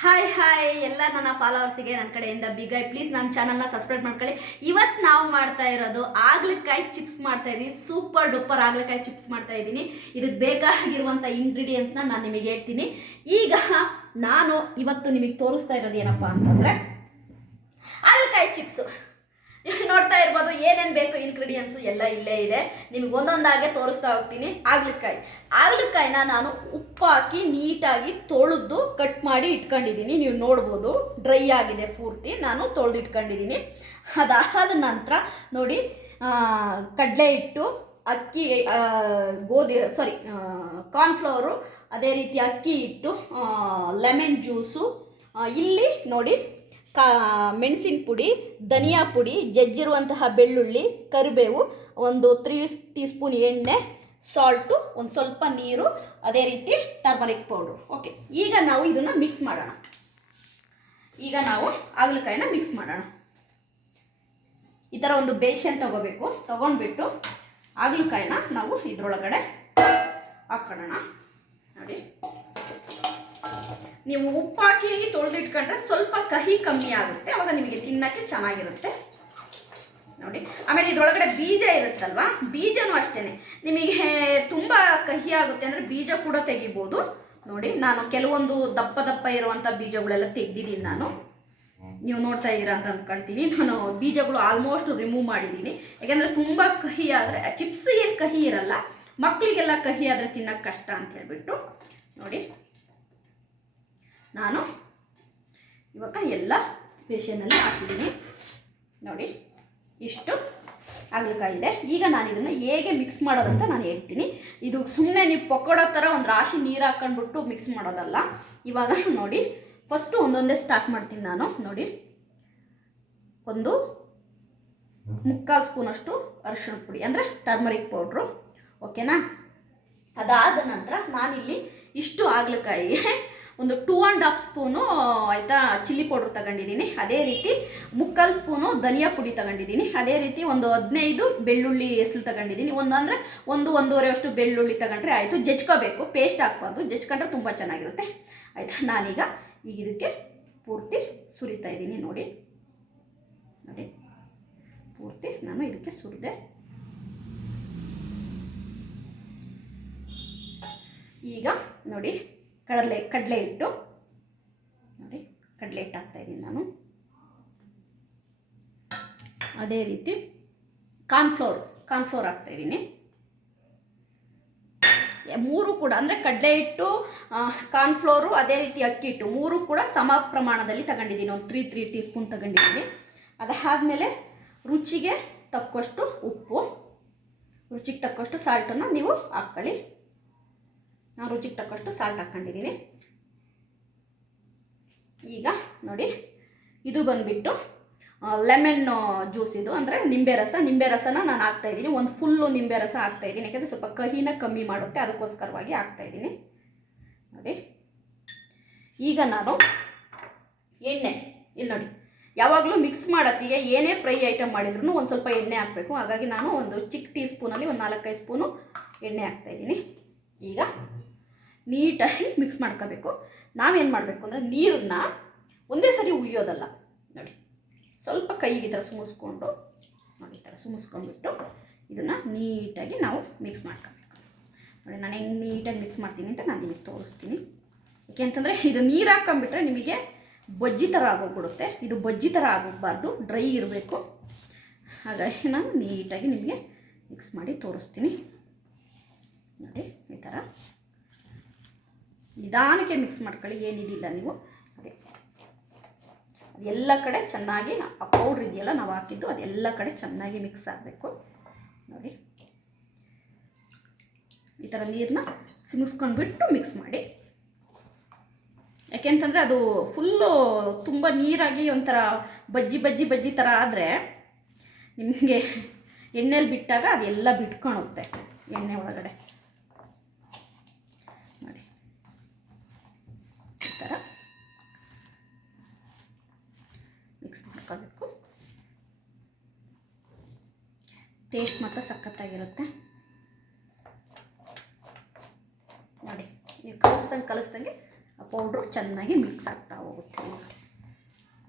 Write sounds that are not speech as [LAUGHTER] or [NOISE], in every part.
Hi hi ಎಲ್ಲ ನನ್ನ ಫಾಲೋವರ್ಸಿಗೆ ನನ್ನ ಕಡೆಯಿಂದ ಬಿಗ್ ಐ ಪ್ಲೀಸ್ ನನ್ನ ಚಾನಲ್ನ ಸಬ್ಸ್ಕ್ರೈಬ್ ಮಾಡ್ಕೊಳ್ಳಿ. ಇವತ್ತು ನಾವು ಮಾಡ್ತಾ ಇರೋದು ಆಗ್ಲಕಾಯಿ ಚಿಪ್ಸ್ ಮಾಡ್ತಾ ಇದ್ದೀವಿ ಸೂಪರ್ ಡೂಪರ್ ಆಗ್ಲಕಾಯಿ ಚಿಪ್ಸ್ ಮಾಡ್ತಾ ಇದ್ದೀನಿ ಇದಕ್ಕೆ ಬೇಕಾಗಿರುವಂಥ ಇಂಗ್ರೀಡಿಯೆಂಟ್ಸ್ನ ನಾನು ನಿಮಗೆ ಹೇಳ್ತೀನಿ. ಈಗ ನಾನು ಇವತ್ತು ನಿಮಗೆ ತೋರಿಸ್ತಾ ಇರೋದು ಏನಪ್ಪ ಅಂತಂದರೆ, ಆಗ್ಲಕಾಯಿ ಚಿಪ್ಸು ನೋಡ್ತಾ ಇರ್ಬೋದು, ಏನೇನು ಬೇಕು ಇನ್ಗ್ರೀಡಿಯೆಂಟ್ಸ್ ಎಲ್ಲ ಇಲ್ಲೇ ಇದೆ. ನಿಮ್ಗೆ ಒಂದೊಂದಾಗೆ ತೋರಿಸ್ತಾ ಹೋಗ್ತೀನಿ. ಆಗ್ಲಿಕ್ಕಾಯಿ ಆಗ್ಲಿಕ್ಕಾಯಿನ ನಾನು ಉಪ್ಪು ಹಾಕಿ ನೀಟಾಗಿ ತೊಳೆದು ಕಟ್ ಮಾಡಿ ಇಟ್ಕೊಂಡಿದ್ದೀನಿ. ನೀವು ನೋಡ್ಬೋದು ಡ್ರೈ ಆಗಿದೆ ಪೂರ್ತಿ. ನಾನು ತೊಳೆದು ಇಟ್ಕೊಂಡಿದ್ದೀನಿ ಅದಾದ ನಂತರ ನೋಡಿ ಕಡಲೆ ಹಿಟ್ಟು, ಅಕ್ಕಿ ಗೋಧಿ ಸಾರಿ ಕಾರ್ನ್ಫ್ಲವರು ಅದೇ ರೀತಿ ಅಕ್ಕಿ ಹಿಟ್ಟು ಲೆಮನ್ ಜ್ಯೂಸು ಇಲ್ಲಿ ನೋಡಿ ಕಾ, ಮೆಣಸಿನ ಪುಡಿ, ಧನಿಯಾ ಪುಡಿ, ಜಜ್ಜಿರುವಂತಹ ಬೆಳ್ಳುಳ್ಳಿ, ಕರಿಬೇವು, ಒಂದು ತ್ರೀ ಟೀ ಸ್ಪೂನ್ ಎಣ್ಣೆ ಸಾಲ್ಟು ಒಂದು ಸ್ವಲ್ಪ ನೀರು, ಅದೇ ರೀತಿ ಟರ್ಮರಿಕ್ ಪೌಡ್ರು ಓಕೆ ಈಗ ನಾವು ಇದನ್ನು ಮಿಕ್ಸ್ ಮಾಡೋಣ. ಈಗ ನಾವು ಹಾಗಲಕಾಯಿನ ಮಿಕ್ಸ್ ಮಾಡೋಣ. ಈ ಥರ ಒಂದು ಬೇಷನ್ ತಗೋಬೇಕು. ತಗೊಂಡ್ಬಿಟ್ಟು ಹಾಗಲಕಾಯಿನ ನಾವು ಇದರೊಳಗಡೆ ಹಾಕ್ಕೊಳ್ಳೋಣ ನೋಡಿ. ನೀವು ಉಪ್ಪು ಹಾಕಿ ತೊಳೆದಿಟ್ಕೊಂಡ್ರೆ ಸ್ವಲ್ಪ ಕಹಿ ಕಮ್ಮಿ ಆಗುತ್ತೆ. ಅವಾಗ ನಿಮಗೆ ತಿನ್ನಕ್ಕೆ ಚೆನ್ನಾಗಿರುತ್ತೆ. ನೋಡಿ, ಆಮೇಲೆ ಇದರೊಳಗಡೆ ಬೀಜ ಇರುತ್ತಲ್ವಾ? ಬೀಜನೂ ಅಷ್ಟೇ ನಿಮಗೆ ತುಂಬ ಕಹಿ ಆಗುತ್ತೆ ಅಂದರೆ ಬೀಜ ಕೂಡ ತೆಗಿಬೋದು. ನೋಡಿ, ನಾನು ಕೆಲವೊಂದು ದಪ್ಪ ದಪ್ಪ ಇರುವಂಥ ಬೀಜಗಳೆಲ್ಲ ತೆಗ್ದಿದ್ದೀನಿ ನಾನು. ನೀವು ನೋಡ್ತಾ ಇದ್ದೀರಾ ಅಂತ ಅಂದ್ಕೊಳ್ತೀನಿ ನಾನು ಬೀಜಗಳು ಆಲ್ಮೋಸ್ಟ್ ರಿಮೂವ್ ಮಾಡಿದ್ದೀನಿ. ಯಾಕೆಂದರೆ ತುಂಬ ಕಹಿ ಆದರೆ ಚಿಪ್ಸ್ ಏನು ಕಹಿ ಇರಲ್ಲ ಮಕ್ಕಳಿಗೆಲ್ಲ ಕಹಿ ಆದರೆ ತಿನ್ನೋಕ್ಕೆ ಕಷ್ಟ ಅಂತ ಹೇಳ್ಬಿಟ್ಟು. ನೋಡಿ ನಾನು ಇವಾಗ ಎಲ್ಲ ಬೇಷನಲ್ಲಿ ಹಾಕಿದ್ದೀನಿ. ನೋಡಿ, ಇಷ್ಟು ಆಗ್ಲಿಕ್ಕಾಯಿ ಇದೆ. ಈಗ ನಾನು ಇದನ್ನು ಹೇಗೆ ಮಿಕ್ಸ್ ಮಾಡೋದಂತ ನಾನು ಹೇಳ್ತೀನಿ. ಇದು ಸುಮ್ಮನೆ ನೀವು ಪಕೋಡೋ ಥರ ಒಂದು ರಾಶಿ ನೀರು ಹಾಕ್ಕೊಂಡ್ಬಿಟ್ಟು ಮಿಕ್ಸ್ ಮಾಡೋದಲ್ಲ. ಇವಾಗ ನೋಡಿ ಫಸ್ಟು ಒಂದೊಂದೇ ಸ್ಟಾರ್ಟ್ ಮಾಡ್ತೀನಿ ನಾನು. ನೋಡಿ, ಒಂದು ಮುಕ್ಕಾಲು ಸ್ಪೂನಷ್ಟು ಅರಿಶಿನ ಪುಡಿ, ಅಂದರೆ ಟರ್ಮರಿಕ್ ಪೌಡ್ರು ಓಕೆನಾ ಅದಾದ ನಂತರ ನಾನಿಲ್ಲಿ ಇಷ್ಟು ಹಾಗಲಕಾಯಿಗೆ ಒಂದು ಟೂ ಆ್ಯಂಡ್ ಹಾಫ್ ಸ್ಪೂನು ಆಯಿತಾ ಚಿಲ್ಲಿ ಪೌಡ್ರ್ ತಗೊಂಡಿದ್ದೀನಿ. ಅದೇ ರೀತಿ ಮುಕ್ಕಾಲು ಸ್ಪೂನು ಧನಿಯಾ ಪುಡಿ ತಗೊಂಡಿದ್ದೀನಿ. ಅದೇ ರೀತಿ ಒಂದು ಹದಿನೈದು ಬೆಳ್ಳುಳ್ಳಿ ಹೆಸರು ತಗೊಂಡಿದ್ದೀನಿ. ಒಂದು ಅಂದರೆ ಒಂದು ಒಂದೂವರೆ ಅಷ್ಟು ಬೆಳ್ಳುಳ್ಳಿ ತಗೊಂಡ್ರೆ ಆಯಿತು. ಜಜ್ಕೋಬೇಕು ಪೇಸ್ಟ್ ಹಾಕ್ಬಾರ್ದು. ಜಜ್ಕೊಂಡ್ರೆ ತುಂಬ ಚೆನ್ನಾಗಿರುತ್ತೆ. ಆಯಿತಾ, ನಾನೀಗ ಈಗ ಇದಕ್ಕೆ ಪೂರ್ತಿ ಸುರಿತಾ ಇದ್ದೀನಿ ನೋಡಿ. ನೋಡಿ. ಪೂರ್ತಿ ನಾನು ಇದಕ್ಕೆ ಸುರಿದೆ. ಈಗ ನೋಡಿ ಕಡಲೆ ಕಡಲೆ ಹಿಟ್ಟು. ನೋಡಿ, ಕಡಲೆ ಹಿಟ್ಟು ಹಾಕ್ತಾ ಇದ್ದೀನಿ ನಾನು. ಅದೇ ರೀತಿ ಕಾರ್ನ್ಫ್ಲೋರ್ ಕಾರ್ನ್ಫ್ಲೋರ್ ಹಾಕ್ತಾ ಇದ್ದೀನಿ. ಮೂರು ಕೂಡ, ಅಂದರೆ ಕಡಲೆ ಹಿಟ್ಟು ಕಾರ್ನ್ಫ್ಲೋರು, ಅದೇ ರೀತಿ ಅಕ್ಕಿ ಹಿಟ್ಟು, ಮೂರು ಕೂಡ ಸಮ ಪ್ರಮಾಣದಲ್ಲಿ ತಗೊಂಡಿದ್ದೀನಿ. ಒಂದು ತ್ರೀ ತ್ರೀ ಟೀ ಸ್ಪೂನ್ ತಗೊಂಡಿದ್ದೀನಿ. ಅದಾದಮೇಲೆ ರುಚಿಗೆ ತಕ್ಕಷ್ಟು ಉಪ್ಪು. ರುಚಿಗೆ ತಕ್ಕಷ್ಟು ಸಾಲ್ಟನ್ನು ನೀವು ಹಾಕ್ಕೊಳ್ಳಿ. ನಾನು ರುಚಿಗೆ ತಕ್ಕಷ್ಟು ಸಾಲ್ಟ್ ಹಾಕ್ಕೊಂಡಿದ್ದೀನಿ ಈಗ ನೋಡಿ, ಇದು ಬಂದುಬಿಟ್ಟು ಲೆಮನ್ ಜ್ಯೂಸ್ ಇದು. ಅಂದರೆ ನಿಂಬೆ ರಸ. ನಿಂಬೆ ರಸನ ನಾನು ಹಾಕ್ತಾಯಿದ್ದೀನಿ ಒಂದು ಫುಲ್ಲು ನಿಂಬೆ ರಸ ಹಾಕ್ತಾಯಿದ್ದೀನಿ ಯಾಕೆಂದರೆ ಸ್ವಲ್ಪ ಕಹಿನ ಕಮ್ಮಿ ಮಾಡುತ್ತೆ. ಅದಕ್ಕೋಸ್ಕರವಾಗಿ ಹಾಕ್ತಾಯಿದ್ದೀನಿ ನೋಡಿ. ಈಗ ನಾನು ಎಣ್ಣೆ. ಇಲ್ಲಿ ನೋಡಿ. ಯಾವಾಗಲೂ ಮಿಕ್ಸ್ ಮಾಡತ್ತೀಗ ಏನೇ ಫ್ರೈ ಐಟಮ್ ಮಾಡಿದ್ರು ಒಂದು ಸ್ವಲ್ಪ ಎಣ್ಣೆ ಹಾಕಬೇಕು. ಹಾಗಾಗಿ ನಾನು ಒಂದು ಚಿಕ್ಕ ಟೀ ಸ್ಪೂನಲ್ಲಿ ಒಂದು ನಾಲ್ಕೈದು ಸ್ಪೂನು ಎಣ್ಣೆ ಹಾಕ್ತಾಯಿದ್ದೀನಿ ಈಗ ನೀಟಾಗಿ ಮಿಕ್ಸ್ ಮಾಡ್ಕೋಬೇಕು. ನಾವೇನು ಮಾಡಬೇಕು ಅಂದರೆ ನೀರನ್ನ ಒಂದೇ ಸರಿ ಉಯ್ಯೋದಲ್ಲ. ನೋಡಿ, ಸ್ವಲ್ಪ ಕೈಗೆ ಈ ಥರ ಸುಮಿಸ್ಕೊಂಡು, ನೋಡಿ, ಈ ಥರ ಸುಮಿಸ್ಕೊಂಡ್ಬಿಟ್ಟು ಇದನ್ನು ನೀಟಾಗಿ ನಾವು ಮಿಕ್ಸ್ ಮಾಡ್ಕೋಬೇಕು. ನೋಡಿ, ನಾನು ಹೆಂಗೆ ನೀಟಾಗಿ ಮಿಕ್ಸ್ ಮಾಡ್ತೀನಿ ಅಂತ ನಾನು ನಿಮಗೆ ತೋರಿಸ್ತೀನಿ. ಯಾಕೆ ಅಂತಂದರೆ ಇದು ನೀರು ಹಾಕ್ಕೊಂಬಿಟ್ರೆ ನಿಮಗೆ ಬಜ್ಜಿ ಥರ ಆಗೋಗ್ಬಿಡುತ್ತೆ. ಇದು ಬಜ್ಜಿ ಥರ ಆಗೋಗ್ಬಾರ್ದು, ಡ್ರೈ ಇರಬೇಕು. ಹಾಗಾಗಿ ನಾನು ನೀಟಾಗಿ ನಿಮಗೆ ಮಿಕ್ಸ್ ಮಾಡಿ ತೋರಿಸ್ತೀನಿ. ನೋಡಿ, ಈ ಥರ. ನಿಧಾನಕ್ಕೆ ಮಿಕ್ಸ್ ಮಾಡ್ಕೊಳ್ಳಿ ಏನಿದಿಲ್ಲ ನೀವು. ಅದೇ. ಅದೆಲ್ಲ ಕಡೆ ಚೆನ್ನಾಗಿ ಆ ಪೌಡ್ರ್ ಇದೆಯಲ್ಲ, ನಾವು ಹಾಕಿದ್ದು, ಅದೆಲ್ಲ ಕಡೆ ಚೆನ್ನಾಗಿ ಮಿಕ್ಸ್ ಆಗಬೇಕು. ನೋಡಿ. ಈ ಥರ ನೀರನ್ನ ಸಿಮಿಸ್ಕೊಂಡ್ಬಿಟ್ಟು ಮಿಕ್ಸ್ ಮಾಡಿ. ಯಾಕೆಂತಂದರೆ ಅದು ಫುಲ್ಲು ತುಂಬ ನೀರಾಗಿ ಒಂಥರ ಬಜ್ಜಿ ಬಜ್ಜಿ ಬಜ್ಜಿ ಥರ ಆದರೆ ನಿಮಗೆ [LAUGHS] ಎಣ್ಣೆಲಿ ಬಿಟ್ಟಾಗ ಅದೆಲ್ಲ ಬಿಟ್ಕೊಳುತ್ತೆ ಎಣ್ಣೆ ಒಳಗಡೆ ನೋಡಿ ಈ ಥರ ಮಿಕ್ಸ್ ಮಾಡ್ಕೋಬೇಕು ಟೇಸ್ಟ್ ಮಾತ್ರ ಸಖತ್ತಾಗಿರುತ್ತೆ. ನೋಡಿ ನೀವು ಕಲಿಸ್ದಂಗೆ ಕಲಿಸ್ದಂಗೆ ಆ ಪೌಡ್ರು ಚೆನ್ನಾಗಿ ಮಿಕ್ಸ್ ಆಗ್ತಾ ಹೋಗುತ್ತೆ ಹೋಗುತ್ತೆ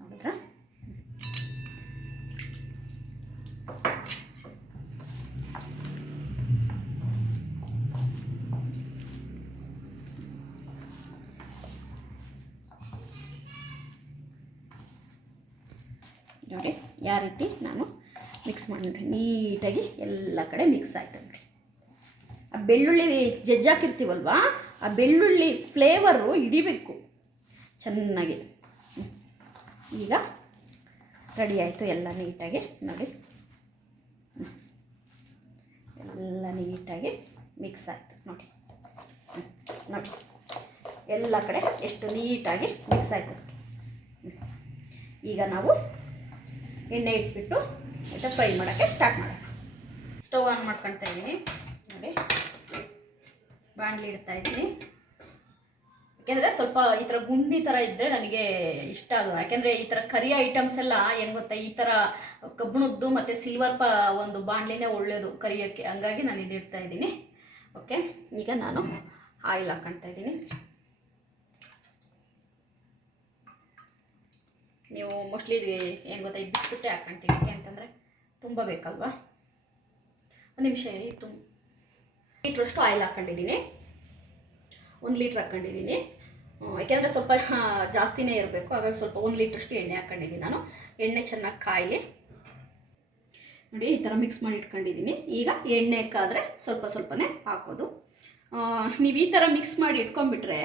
ನೋಡಿ ನೋಡಿದ್ರಾ ನೋಡಿ, ಯಾವ ರೀತಿ ನಾನು ಮಿಕ್ಸ್ ಮಾಡಿ ನೀಟಾಗಿ ಎಲ್ಲ ಕಡೆ ಮಿಕ್ಸ್ ಆಯ್ತು ನೋಡಿ ಆ ಬೆಳ್ಳುಳ್ಳಿ ಜಜ್ಜಾಕಿರ್ತೀವಲ್ವಾ, ಆ ಬೆಳ್ಳುಳ್ಳಿ ಫ್ಲೇವರು ಹಿಡಿಬೇಕು. ಚೆನ್ನಾಗಿ. ಈಗ ರೆಡಿ ಆಯಿತು ಎಲ್ಲ ನೀಟಾಗಿ, ನೋಡಿ. ಎಲ್ಲ ನೀಟಾಗಿ ಮಿಕ್ಸ್ ಆಯಿತು, ನೋಡಿ. ನೋಡಿ, ಎಲ್ಲ ಕಡೆ ಎಷ್ಟು ನೀಟಾಗಿ ಮಿಕ್ಸ್ ಆಯಿತು. ಈಗ ನಾವು ಎಣ್ಣೆ ಇಟ್ಬಿಟ್ಟು ಆಯಿತಾ ಫ್ರೈ ಮಾಡೋಕ್ಕೆ ಸ್ಟಾರ್ಟ್ ಮಾಡೋಣ. ಸ್ಟವ್ ಆನ್ ಮಾಡ್ಕೊಳ್ತಾ ಇದ್ದೀನಿ. ನೋಡಿ. ಬಾಣಲಿ ಇಡ್ತಾ ಇದ್ದೀನಿ. ಯಾಕೆಂದರೆ ಸ್ವಲ್ಪ ಈ ಥರ ಗುಂಡಿ ಥರ ಇದ್ದರೆ ನನಗೆ ಇಷ್ಟ ಅದು. ಯಾಕೆಂದರೆ ಈ ಥರ ಕರಿ ಐಟಮ್ಸ್ ಎಲ್ಲ ಏನು ಗೊತ್ತಾ, ಈ ಥರ ಕಬ್ಬಿಣದ್ದು ಮತ್ತು ಸಿಲ್ವರ್ ಪ ಒಂದು ಬಾಣಲಿನೇ ಒಳ್ಳೆಯದು ಕರಿಯೋಕ್ಕೆ. ಹಂಗಾಗಿ ನಾನು ಇದು ಇಡ್ತಾ ಇದ್ದೀನಿ. ಓಕೆ ಈಗ ನಾನು ಆಯಿಲ್ ಹಾಕ್ಕೊಳ್ತಾ ಇದ್ದೀನಿ. ನೀವು ಮೋಸ್ಟ್ಲಿ ಏನು ಗೊತ್ತಾ, ಇದು ಬಿಟ್ಬಿಟ್ಟೆ ಹಾಕ್ಕೊಂತೀನಿ ಯಾಕೆ ಅಂತಂದರೆ ತುಂಬ ಬೇಕಲ್ವಾ? ಒಂದು ನಿಮಿಷ ಇರಿ ತುಂಬ ಲೀಟ್ರಷ್ಟು ಆಯಿಲ್ ಹಾಕ್ಕೊಂಡಿದ್ದೀನಿ ಒಂದು ಲೀಟ್ರ್ ಹಾಕ್ಕೊಂಡಿದ್ದೀನಿ ಯಾಕೆಂದರೆ ಸ್ವಲ್ಪ ಜಾಸ್ತಿನೇ ಇರಬೇಕು. ಆವಾಗ ಸ್ವಲ್ಪ ಒಂದು ಲೀಟ್ರಷ್ಟು ಎಣ್ಣೆ ಹಾಕ್ಕೊಂಡಿದ್ದೀನಿ ನಾನು. ಎಣ್ಣೆ ಚೆನ್ನಾಗಿ ಕಾಯಲಿ. ನೋಡಿ, ಈ ಥರ ಮಿಕ್ಸ್ ಮಾಡಿ ಇಟ್ಕೊಂಡಿದ್ದೀನಿ. ಈಗ ಎಣ್ಣೆ ಕಾದರೆ ಸ್ವಲ್ಪ ಸ್ವಲ್ಪನೇ ಹಾಕೋದು. ನೀವು ಈ ಥರ ಮಿಕ್ಸ್ ಮಾಡಿ ಇಟ್ಕೊಂಡ್ಬಿಟ್ರೆ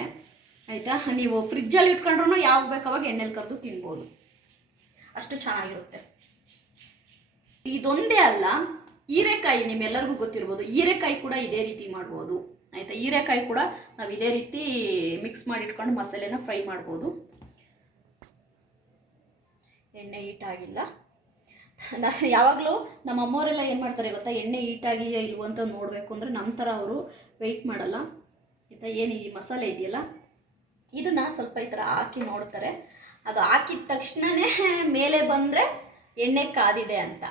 ಆಯಿತಾ? ನೀವು ಫ್ರಿಜ್ಜಲ್ಲಿ ಇಟ್ಕೊಂಡ್ರೂ ಯಾವಾಗ ಬೇಕಾವಾಗ ಎಣ್ಣೆಲಿ ಕರೆದು ತಿನ್ಬೋದು. ಅಷ್ಟು ಚೆನ್ನಾಗಿರುತ್ತೆ. ಇದೊಂದೇ ಅಲ್ಲ, ಹೀರೆಕಾಯಿ ನಿಮ್ಮೆಲ್ಲರಿಗೂ ಗೊತ್ತಿರ್ಬೋದು, ಹೀರೆಕಾಯಿ ಕೂಡ ಇದೇ ರೀತಿ ಮಾಡ್ಬೋದು. ಆಯಿತಾ? ಹೀರೆಕಾಯಿ ಕೂಡ ನಾವು ಇದೇ ರೀತಿ ಮಿಕ್ಸ್ ಮಾಡಿ ಇಟ್ಕೊಂಡು ಮಸಾಲೆನ ಫ್ರೈ ಮಾಡ್ಬೋದು. ಎಣ್ಣೆ ಹೀಟಾಗಿಲ್ಲ. [LAUGHS] ಯಾವಾಗಲೂ ನಮ್ಮ ಅಮ್ಮವರೆಲ್ಲ ಏನು ಮಾಡ್ತಾರೆ ಗೊತ್ತಾ? ಎಣ್ಣೆ ಹೀಟಾಗಿದೆಯಾ ಇಲ್ವೋ ಅಂತ ನೋಡಬೇಕು ಅಂದರೆ ನಮ್ಮ ಥರ ಅವರು ವೆಯ್ಟ್ ಮಾಡಲ್ಲ. ಆಯಿತಾ? ಏನು ಈ ಮಸಾಲೆ ಇದೆಯಲ್ಲ? ಇದನ್ನ ಸ್ವಲ್ಪ ಈ ಥರ ಹಾಕಿ ನೋಡ್ತಾರೆ. ಅದು ಹಾಕಿದ ತಕ್ಷಣವೇ ಮೇಲೆ ಬಂದರೆ ಎಣ್ಣೆ ಕಾದಿದೆ ಅಂತ.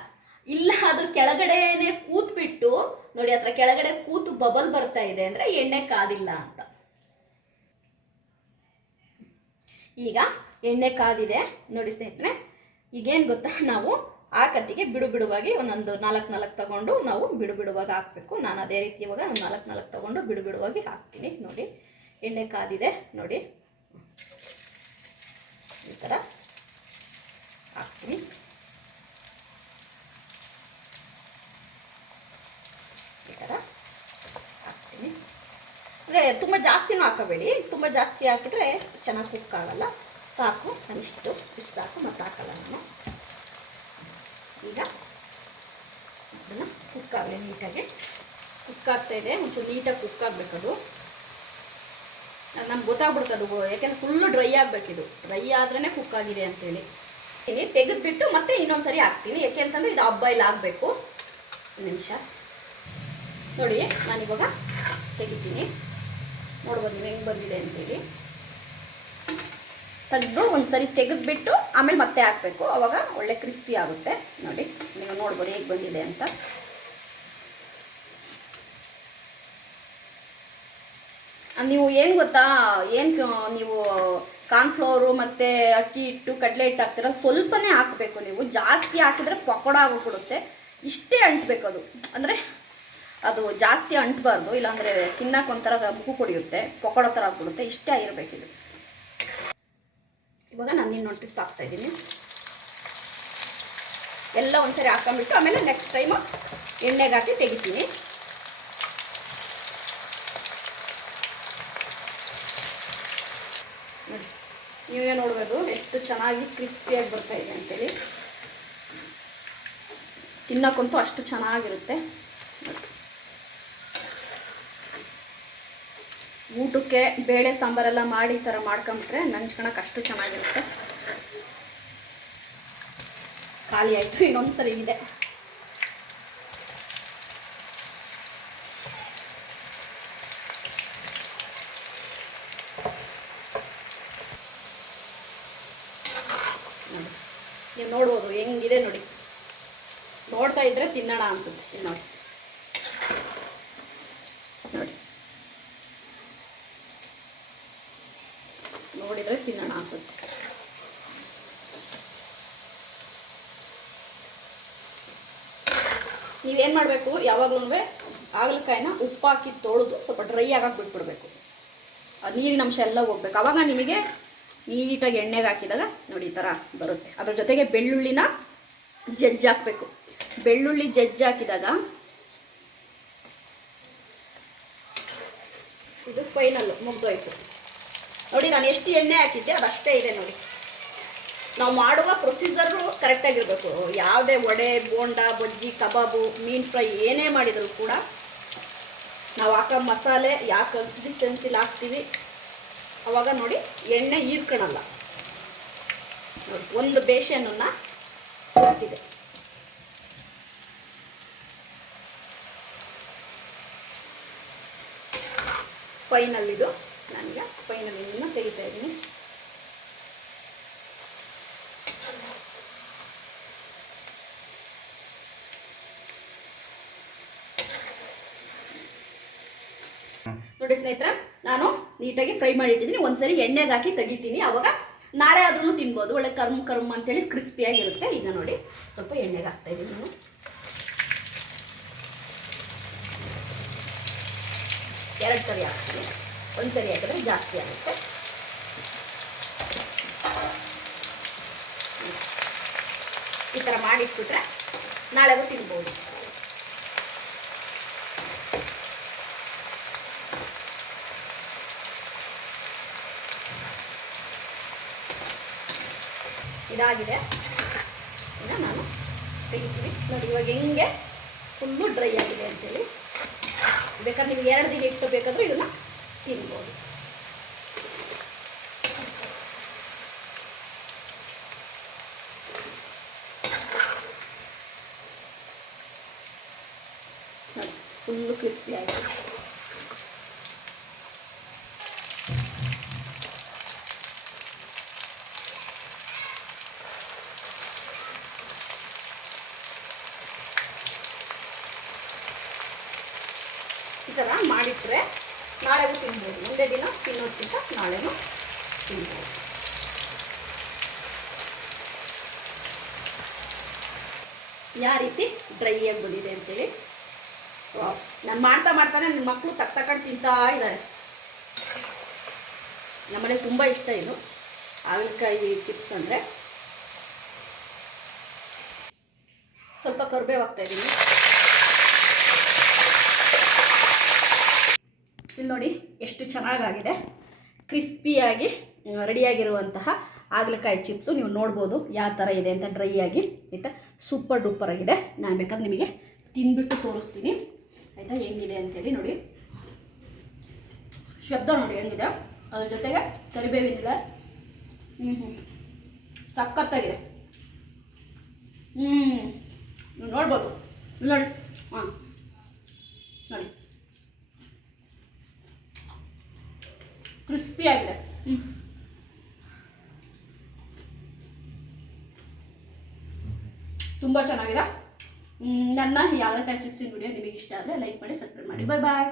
ಇಲ್ಲ, ಅದು ಕೆಳಗಡೆನೆ ಕೂತ್ಬಿಟ್ಟು, ನೋಡಿ ಹತ್ರ ಕೆಳಗಡೆ ಕೂತು ಬಬಲ್ ಬರ್ತಾ ಇದೆ ಅಂದರೆ ಎಣ್ಣೆ ಕಾದಿಲ್ಲ ಅಂತ. ಈಗ ಎಣ್ಣೆ ಕಾದಿದೆ. ನೋಡಿ ಸ್ನೇಹಿತರೆ, ಈಗೇನು ಗೊತ್ತಾ? ನಾವು ಆ ಕತ್ತಿಗೆ ಬಿಡು ಬಿಡುವಾಗಿ ಒಂದೊಂದು ನಾಲ್ಕು ನಾಲ್ಕು ತಗೊಂಡು ನಾವು ಬಿಡು ಬಿಡುವಾಗಿ ಹಾಕಬೇಕು. ನಾನು ಅದೇ ರೀತಿ ಇವಾಗ ಒಂದು ನಾಲ್ಕು ನಾಲ್ಕು ತಗೊಂಡು ಬಿಡು ಬಿಡುವಾಗಿ ಹಾಕ್ತೀನಿ. ನೋಡಿ. ಎಣ್ಣೆ ಕಾದಿದೆ, ನೋಡಿ. ಈ ಥರ ಹಾಕ್ತೀನಿ. ಈ ಥರ ಹಾಕ್ತೀನಿ. ಅಂದರೆ ತುಂಬ ಜಾಸ್ತಿನೂ ಹಾಕೋಬೇಡಿ. ತುಂಬ ಜಾಸ್ತಿ ಹಾಕಿದ್ರೆ ಚೆನ್ನಾಗಿ ಕುಕ್ ಆಗಲ್ಲ. ಸಾಕು ಅನಿಷ್ಟು ಇಷ್ಟು ಸಾಕು, ಮತ್ತೆ ಹಾಕಲ್ಲ ನಾನು. ಈಗ ಅದನ್ನು ಕುಕ್ ಆಗಲಿ ನೀಟಾಗಿ ಕುಕ್ ಆಗ್ತಾ ಇದೆ, ಒಂಚೂರು ನೀಟಾಗಿ ಕುಕ್ ಆಗಬೇಕದು. ನಮ್ಗೆ ಗೊತ್ತಾಗ್ಬಿಡುತ್ತೆ ಅದು ಯಾಕೆಂದ್ರೆ ಫುಲ್ಲು ಡ್ರೈ ಆಗಬೇಕಿದು ಡ್ರೈ ಆದ್ರೇ ಕುಕ್ ಆಗಿದೆ ಅಂತೇಳಿ. ಇನ್ನು ತೆಗೆದ್ಬಿಟ್ಟು ಮತ್ತೆ ಇನ್ನೊಂದು ಸರಿ ಹಾಕ್ತೀನಿ. ಯಾಕೆ ಅಂತಂದರೆ ಇದು ಅಬ್ಬಾಯಿಲ್ ಆಗಬೇಕು. ಒಂದು ನಿಮಿಷ. ನೋಡಿ, ನಾನಿವಾಗ ತೆಗಿತೀನಿ. ನೋಡ್ಬೋದು ನೀವು ಹೆಂಗೆ ಬಂದಿದೆ ಅಂತೇಳಿ. ತೆಗೆದು ಒಂದು ಸರಿ ತೆಗೆದ್ಬಿಟ್ಟು ಆಮೇಲೆ ಮತ್ತೆ ಹಾಕಬೇಕು. ಅವಾಗ ಒಳ್ಳೆ ಕ್ರಿಸ್ಪಿ ಆಗುತ್ತೆ. ನೋಡಿ, ನೀವು ನೋಡ್ಬೋದು ಹೇಗೆ ಬಂದಿದೆ ಅಂತ. ನೀವು ಏನು ಗೊತ್ತಾ? ಏನು ನೀವು ಕಾರ್ನ್ಫ್ಲೋರು ಮತ್ತು ಅಕ್ಕಿ ಹಿಟ್ಟು, ಕಡಲೆ ಹಿಟ್ಟು ಹಾಕ್ತೀರ ಸ್ವಲ್ಪನೇ ಹಾಕಬೇಕು ನೀವು. ಜಾಸ್ತಿ ಹಾಕಿದ್ರೆ ಪಕೋಡ ಆಗೋಗ್ಬಿಡುತ್ತೆ ಇಷ್ಟೇ ಅಂಟ್ಬೇಕು ಅದು. ಅಂದರೆ ಅದು ಜಾಸ್ತಿ ಅಂಟಬಾರ್ದು, ಇಲ್ಲಾಂದರೆ ತಿನ್ನಕ್ಕೆ ಒಂಥರ ಮುಗು ಕುಡಿಯುತ್ತೆ, ಪಕೋಡ ಥರ ಆಗ್ಬಿಡುತ್ತೆ. ಇಷ್ಟೇ ಇದು. ಇವಾಗ ನಾನು ಇನ್ನೊಂದು ಹಾಕ್ತಾ ಇದ್ದೀನಿ. ಎಲ್ಲ ಒಂದ್ಸರಿ ಹಾಕೊಂಡ್ಬಿಟ್ಟು ಆಮೇಲೆ ನೆಕ್ಸ್ಟ್ ಟೈಮು ಎಣ್ಣೆಗೆ ಹಾಕಿ ತೆಗಿತೀನಿ. ನೀವೇ ನೋಡ್ಬೋದು ಎಷ್ಟು ಚೆನ್ನಾಗಿ ಕ್ರಿಸ್ಪಿಯಾಗಿ ಬರ್ತಾ ಇದೆ ಅಂತೇಳಿ. ತಿನ್ನೋಕ್ಕಂತೂ ಅಷ್ಟು ಚೆನ್ನಾಗಿರುತ್ತೆ. ಊಟಕ್ಕೆ ಬೇಳೆ ಸಾಂಬಾರೆಲ್ಲ ಮಾಡಿ ಈ ಥರ ಮಾಡ್ಕೊಂಬಿಟ್ರೆ ನಂಚ್ಕೊಳಕ್ಕೆ ಅಷ್ಟು ಚೆನ್ನಾಗಿರುತ್ತೆ. ಖಾಲಿ ಆಯಿತು ಇನ್ನೊಂದು ಸರಿ ಇದೆ. ನೋಡ್ತಾ ಇದ್ರೆ ತಿನ್ನೋಣ ಅನ್ಸುತ್ತೆ. ನೋಡಿ. ನೋಡಿ. ನೋಡಿದರೆ ತಿನ್ನೋಣ ಅನ್ಸುತ್ತೆ. ನೀವೇನು ಮಾಡಬೇಕು? ಯಾವಾಗಲೂ ಹಾಗಲಕಾಯಿನ ಉಪ್ಪು ಹಾಕಿ ತೊಳೆದು ಸ್ವಲ್ಪ ಡ್ರೈ ಆಗಾಕಿ ಬಿಟ್ಬಿಡ್ಬೇಕು. ನೀರಿನ ಅಂಶ ಎಲ್ಲ ಹೋಗ್ಬೇಕು. ಅವಾಗ ನಿಮಗೆ ನೀಟಾಗಿ ಎಣ್ಣೆಗೆ ಹಾಕಿದಾಗ ನೋಡಿ ಈ ಥರ ಬರುತ್ತೆ. ಅದ್ರ ಜೊತೆಗೆ ಬೆಳ್ಳುಳ್ಳಿನ ಜಜ್ಜಾಕ್ಬೇಕು. ಬೆಳ್ಳುಳ್ಳಿ ಜಜ್ಜಿ ಹಾಕಿದಾಗ ಇದು ಫೈನಲ್ ಮುಗ್ದೋಯ್ತು. ನೋಡಿ, ನಾನು ಎಷ್ಟು ಎಣ್ಣೆ ಹಾಕಿದ್ದೆ, ಅದಷ್ಟೇ ಇದೆ ನೋಡಿ. ನಾವು ಮಾಡುವ ಪ್ರೊಸೀಜರು ಕರೆಕ್ಟಾಗಿರಬೇಕು ಯಾವುದೇ ವಡೆ, ಬೋಂಡ, ಬಜ್ಜಿ, ಕಬಾಬು ಮೀನು ಫ್ರೈ ಏನೇ ಮಾಡಿದರೂ ಕೂಡ ನಾವು ಹಾಕೋ ಮಸಾಲೆ ಯಾವ ಕನ್ಸಿಸ್ಟೆನ್ಸಿಲಿ ಹಾಕ್ತೀವಿ, ಅವಾಗ ನೋಡಿ, ಎಣ್ಣೆ ಹೀರ್ಕೊಳಲ್ಲ ಒಂದು ಬೇಷನನ್ನು ತೋರಿಸಿದೆ ಫೈನಲ್ ಇದು ನಾನೀಗ ಫೈನಲ್ ಇದನ್ನು ತೆಗಿತಾ ಇದ್ದೀನಿ. ನೋಡಿ ಸ್ನೇಹಿತರೆ, ನಾನು ನೀಟಾಗಿ ಫ್ರೈ ಮಾಡಿಟ್ಟಿದ್ದೀನಿ. ಒಂದ್ಸರಿ ಎಣ್ಣೆಗೆ ಹಾಕಿ ತೆಗಿತೀನಿ. ಅವಾಗ ನಾಳೆ ಆದ್ರೂ ತಿನ್ಬೋದು. ಒಳ್ಳೆ ಕರ್ಮ್ ಕರ್ಮ್ ಅಂತೇಳಿ ಕ್ರಿಸ್ಪಿಯಾಗಿರುತ್ತೆ ಈಗ ನೋಡಿ, ಸ್ವಲ್ಪ ಎಣ್ಣೆಗೆ ಹಾಕ್ತಾ ಇದ್ದೀನಿ ನಾನು. ಎರಡು ಸರಿ ಹಾಕ್ತೀನಿ. ಒಂದು ಸರಿ ಹಾಕಿದ್ರೆ ಜಾಸ್ತಿ ಆಗುತ್ತೆ. ಈ ಥರ ಮಾಡಿಟ್ಬಿಟ್ರೆ ನಾಳೆಗೂ ತಿನ್ಬೋದು. ಇದಾಗಿದೆ. ನಾನು ತೆಗಿತೀನಿ ನೋಡಿ, ಇವಾಗ ಹೆಂಗೆ ಫುಲ್ಲು ಡ್ರೈ ಆಗಿದೆ ಅಂತೇಳಿ. ಬೇಕಾದ್ರೆ ನಿಮ್ಗೆ ಎರಡು ದಿನ ಇಟ್ಟು ಬೇಕಾದರೂ ಇದನ್ನು ತಿನ್ಬೋದು ನೋಡಿ ಫುಲ್ಲು ಕ್ರಿಸ್ಪಿ ಆಗಿದೆ ಈ ಥರ ಮಾಡಿಟ್ರೆ ನಾಳೆಗೂ ತಿನ್ಬೋದು. ಒಂದೇ ದಿನ ತಿನ್ನೋದಕ್ಕಿಂತ ನಾಳೆನೂ ತಿನ್ಬೋದು. ಯಾವ ರೀತಿ ಡ್ರೈ ಆಗಿ ಬಂದಿದೆ ಅಂತೇಳಿ. ನಾನು ಮಾಡ್ತಾ ಮಾಡ್ತಾನೆ ನನ್ನ ಮಕ್ಕಳು ತಕ್ಕ ತಕೊಂಡು ತಿಂತಾ ಇದ್ದಾರೆ. ನಮ್ಮನೆ ತುಂಬ ಇಷ್ಟ ಇದು. ಹಾಗಲಕಾಯಿ ಚಿಪ್ಸ್ ಅಂದರೆ. ಸ್ವಲ್ಪ ಕರಿಬೇವು ಹಾಕ್ತಾ ಇಲ್ಲಿ ನೋಡಿ ಎಷ್ಟು ಚೆನ್ನಾಗಾಗಿದೆ. ಕ್ರಿಸ್ಪಿಯಾಗಿ ರೆಡಿಯಾಗಿರುವಂತಹ ಹಾಗಲಕಾಯಿ ಚಿಪ್ಸು ನೀವು ನೋಡ್ಬೋದು ಯಾವ ಥರ ಇದೆ ಅಂತ ಡ್ರೈ ಆಗಿ, ಆಯಿತಾ? ಸೂಪರ್ ಡೂಪರ್ ಆಗಿದೆ. ನಾನು ಬೇಕಾದ್ರೆ ನಿಮಗೆ ತಿಂದ್ಬಿಟ್ಟು ತೋರಿಸ್ತೀನಿ. ಆಯಿತಾ? ಹೆಂಗಿದೆ ಅಂತೇಳಿ ನೋಡಿ. ಶಬ್ದ ನೋಡಿ ಹೆಂಗಿದೆ. ಅದ್ರ ಜೊತೆಗೆ ಕರಿಬೇವಿನಿಲ್ಲ ಹ್ಞೂ ಹ್ಞೂ ಸಕ್ಕತ್ತಾಗಿದೆ ಹ್ಞೂ ನೋಡ್ಬೋದು. ನೋಡಿ. ಹಾಂ ನೋಡಿ ಕ್ರಿಸ್ಪಿ ಆಗಿದೆ. ಹ್ಞೂ ತುಂಬ ಚೆನ್ನಾಗಿದೆ. ನನ್ನ ಹಾಗಲಕಾಯಿ ಚಿಪ್ಸಿನ ವಿಡಿಯೋ ನಿಮಗೆ ಇಷ್ಟ ಆದರೆ ಲೈಕ್ ಮಾಡಿ ಸಬ್ಸ್ಕ್ರೈಬ್ ಮಾಡಿ. ಬಾಯ್ ಬಾಯ್